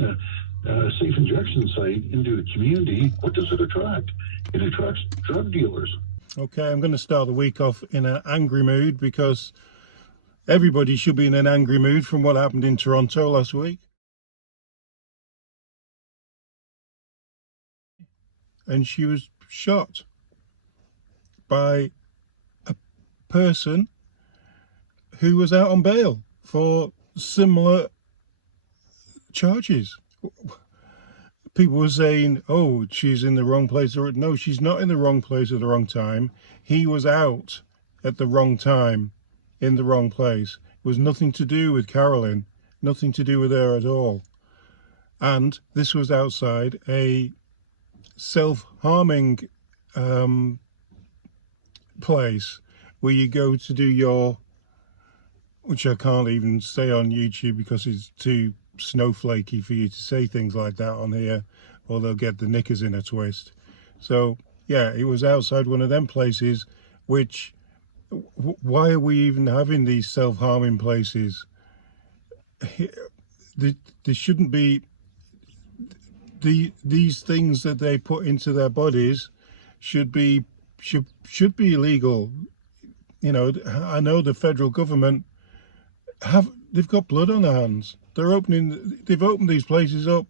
putting a safe injection site into a community, what does it attract? It attracts drug dealers. Okay, I'm going to start the week off in an angry mood because everybody should be in an angry mood from what happened in Toronto last week. And she was shot by a person who was out on bail for similar charges. People were saying, oh, she's in the wrong place. No, she's not in the wrong place at the wrong time. He was out at the wrong time in the wrong place. It was nothing to do with Carolyn, nothing to do with her at all. And this was outside a self-harming place where you go to do your, which I can't even say on YouTube because it's too snowflakey for you to say things like that on here, or they'll get the knickers in a twist. So yeah, it was outside one of them places, which, why are we even having these self-harming places? There shouldn't be these things that they put into their bodies should be illegal. You know, I know the federal government they've got blood on their hands. They've opened these places up.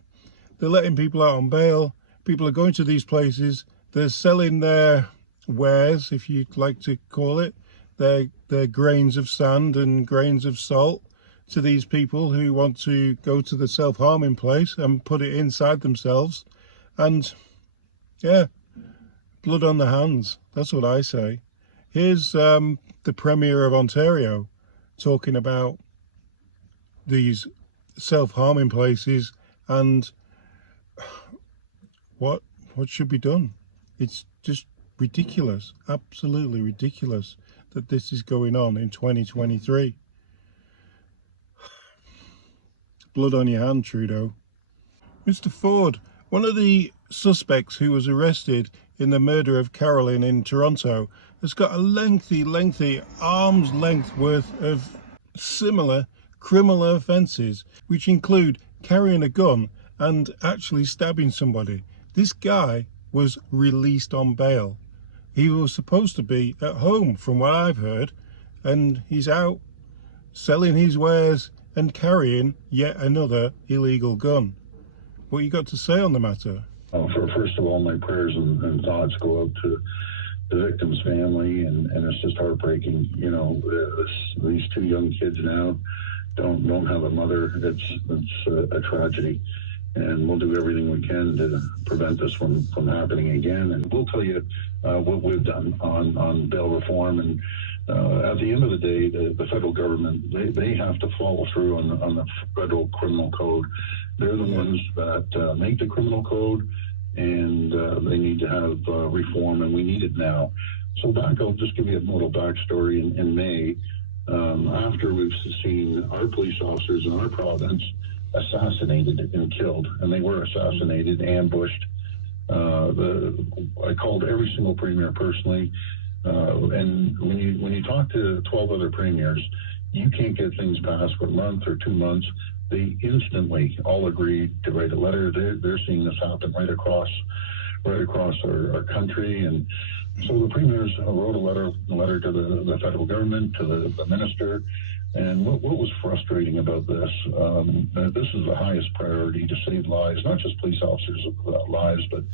They're letting people out on bail. People are going to these places. They're selling their wares, if you'd like to call it, their grains of sand and grains of salt to these people who want to go to the self-harming place and put it inside themselves. And yeah, blood on the hands. That's what I say. Here's the Premier of Ontario talking about these self-harming places and what should be done. It's just ridiculous, absolutely ridiculous that this is going on in 2023. Blood on your hand, Trudeau. Mr. Ford, one of the suspects who was arrested in the murder of Carolyn in Toronto, has got a lengthy arm's length worth of similar criminal offences, which include carrying a gun and actually stabbing somebody. This guy was released on bail. He was supposed to be at home, from what I've heard, and he's out selling his wares and carrying yet another illegal gun. What you got to say on the matter? First of all, my prayers and thoughts go out to the victim's family, and it's just heartbreaking. You know, these two young kids now don't have a mother. It's a tragedy, and we'll do everything we can to prevent this from happening again. And we'll tell you what we've done on bail reform. And at the end of the day, the federal government, they have to follow through on the federal criminal code. They're the ones that make the criminal code, and they need to have reform, and we need it now. So I'll just give you a little backstory. In May, after we've seen our police officers in our province assassinated and killed, and they were assassinated, ambushed. I called every single premier personally, and when you talk to 12 other premiers, you can't get things passed for a month or 2 months. They instantly all agreed to write a letter. They're seeing this happen right across our country, and so the premiers wrote a letter to the federal government, to the minister. And what was frustrating about this, this is the highest priority, to save lives, not just police officers' lives, but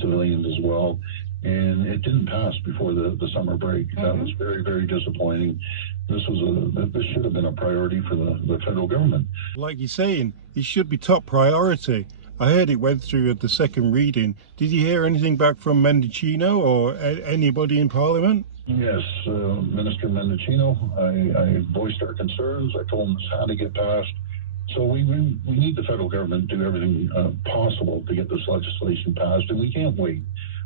civilians as well. And it didn't pass before the summer break. That was very, very disappointing. This should have been a priority for the federal government. Like you're saying, it should be top priority. I heard it went through at the second reading. Did you hear anything back from Mendicino or anybody in Parliament? Yes, Minister Mendicino, I voiced our concerns. I told him this had to get passed. So we need the federal government to do everything possible to get this legislation passed, and we can't wait.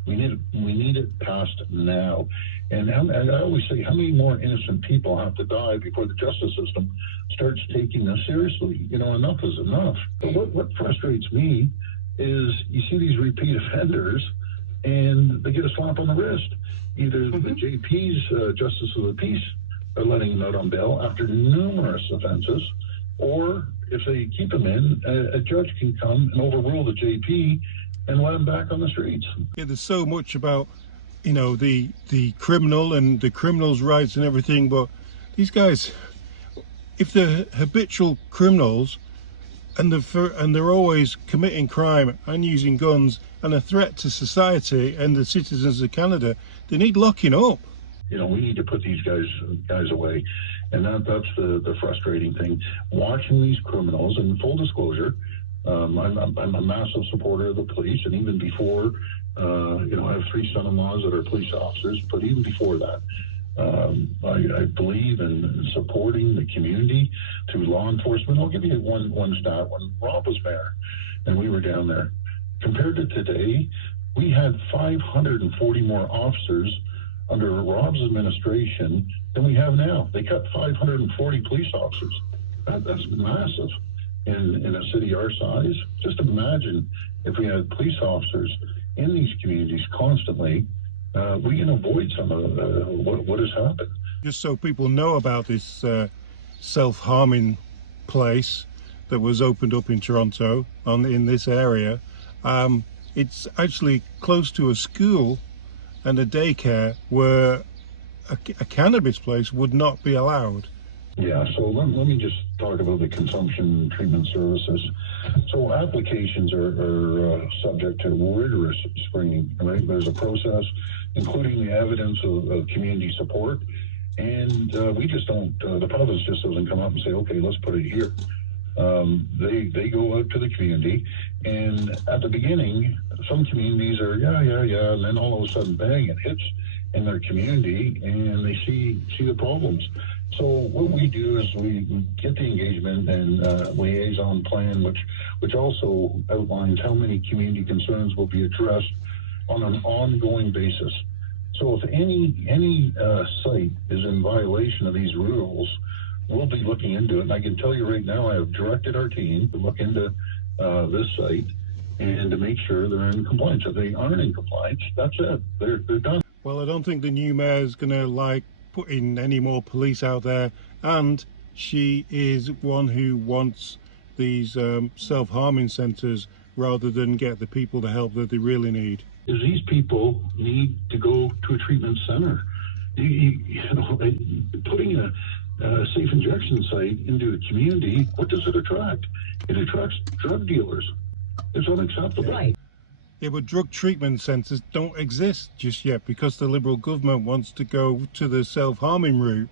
We need it passed now. And I always say, how many more innocent people have to die before the justice system starts taking this seriously? You know, enough is enough. But what frustrates me is you see these repeat offenders, and they get a slap on the wrist. Either the JP's, Justice of the Peace, are letting them out on bail after numerous offenses, or if they keep them in, a judge can come and overrule the JP and let them back on the streets. Yeah, there's so much about, you know, the criminal and the criminal's rights and everything, but these guys, if they're habitual criminals and they're always committing crime and using guns and a threat to society and the citizens of Canada, they need locking up. You know, we need to put these guys away, and that's the frustrating thing. Watching these criminals, and full disclosure, I'm a massive supporter of the police, and even before, you know, I have 3 son-in-laws that are police officers, but even before that, I believe in supporting the community through law enforcement. I'll give you one stat. When Rob was mayor and we were down there, compared to today, we had 540 more officers under Rob's administration than we have now. They cut 540 police officers. That's massive in a city our size. Just imagine if we had police officers in these communities constantly. We can avoid some of what has happened. Just so people know about this self-harming place that was opened up in Toronto in this area, it's actually close to a school and a daycare where a cannabis place would not be allowed. Yeah, so let me just talk about the consumption treatment services. So applications are subject to rigorous screening, right? There's a process, including the evidence of community support, and we just don't, the province just doesn't come up and say, okay, let's put it here. They go out to the community, and at the beginning, some communities are, yeah, and then all of a sudden, bang, it hits in their community, and they see the problems. So what we do is we get the engagement and liaison plan, which also outlines how many community concerns will be addressed on an ongoing basis. So if any site is in violation of these rules, we'll be looking into it. And I can tell you right now, I have directed our team to look into this site and to make sure they're in compliance. If they aren't in compliance, that's it. They're done. Well, I don't think the new mayor's going to put in any more police out there, and she is one who wants these self-harming centres rather than get the people the help that they really need. Is these people need to go to a treatment centre. You know, putting a safe injection site into a community, what does it attract? It attracts drug dealers. It's unacceptable. Right. Yeah, but drug treatment centres don't exist just yet because the Liberal government wants to go to the self-harming route.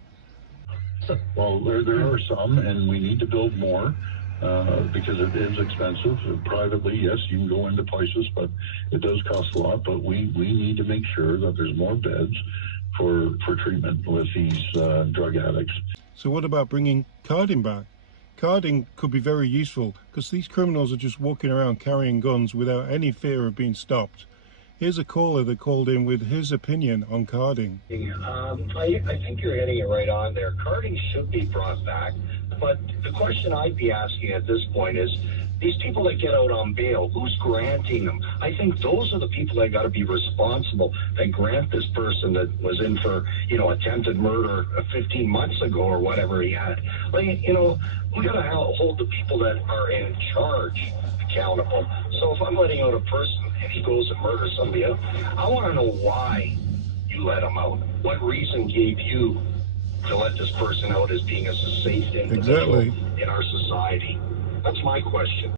Well, there are some, and we need to build more because it is expensive. Privately, yes, you can go into places, but it does cost a lot. But we need to make sure that there's more beds for treatment with these drug addicts. So what about bringing carding back? Carding could be very useful because these criminals are just walking around carrying guns without any fear of being stopped. Here's a caller that called in with his opinion on carding. I think you're hitting it right on there. Carding should be brought back, but the question I'd be asking at this point is, these people that get out on bail, who's granting them? I think those are the people that got to be responsible that grant this person that was in for, attempted murder 15 months ago or whatever he had. We got to hold the people that are in charge accountable. So if I'm letting out a person and he goes and murders somebody else, I want to know why you let him out. What reason gave you to let this person out as being a safe individual in our society? That's my question.